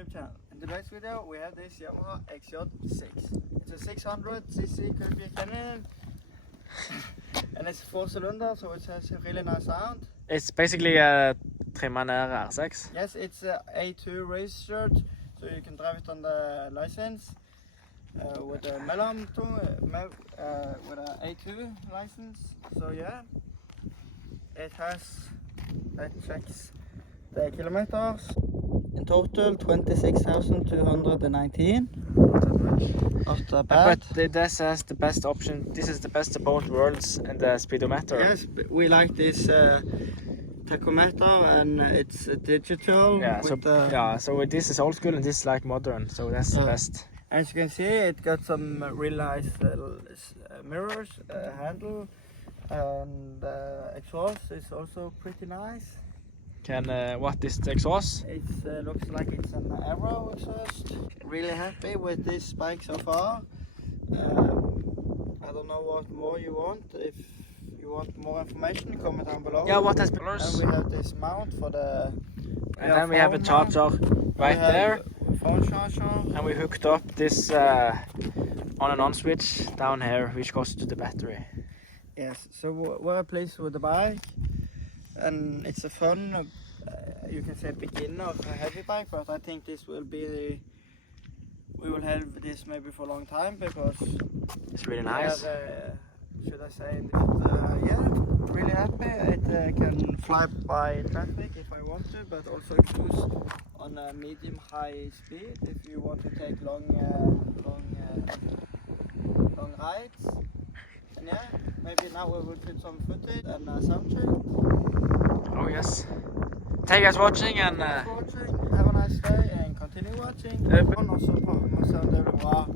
YouTube channel. In today's video we have this Yamaha XJ6. It's a 600cc coupe cannon and it's 4-cylinder, so it has a really nice sound. It's basically a trimmer R6. Yes, it's a A2 registered, so you can drive it on the license with a with a A2 license. So yeah, it checks the kilometers. In total 26,219. Not bad. But this has the best option. This is the best of both worlds in the speedometer. Yes, we like this tachometer, and it's digital. Yeah, so this is old school and this is like modern, so that's the best. As you can see, it got some really nice mirrors, handle, and exhaust is also pretty nice. What is the exhaust? It looks like it's an Aero exhaust. Really happy with this bike so far. I don't know what more you want. If you want more information, comment down below. Yeah, what has colors? And we have this mount for the... And then we have a charger right there. Phone charger. And we hooked up this on and on switch down here, which goes to the battery. Yes, so we're pleased with the bike. And it's a fun, you can say beginner heavy bike, but I think this will be, we will have this maybe for a long time because it's really nice. Should I say, yeah, really happy. It can fly by traffic if I want to, but also cruise on a medium-high speed if you want to take long rides. And yeah, maybe now we will put some footage and a sound check. Oh yes. Thank you guys for watching and Have a nice day and continue watching. Og så på, må se om det blir bra.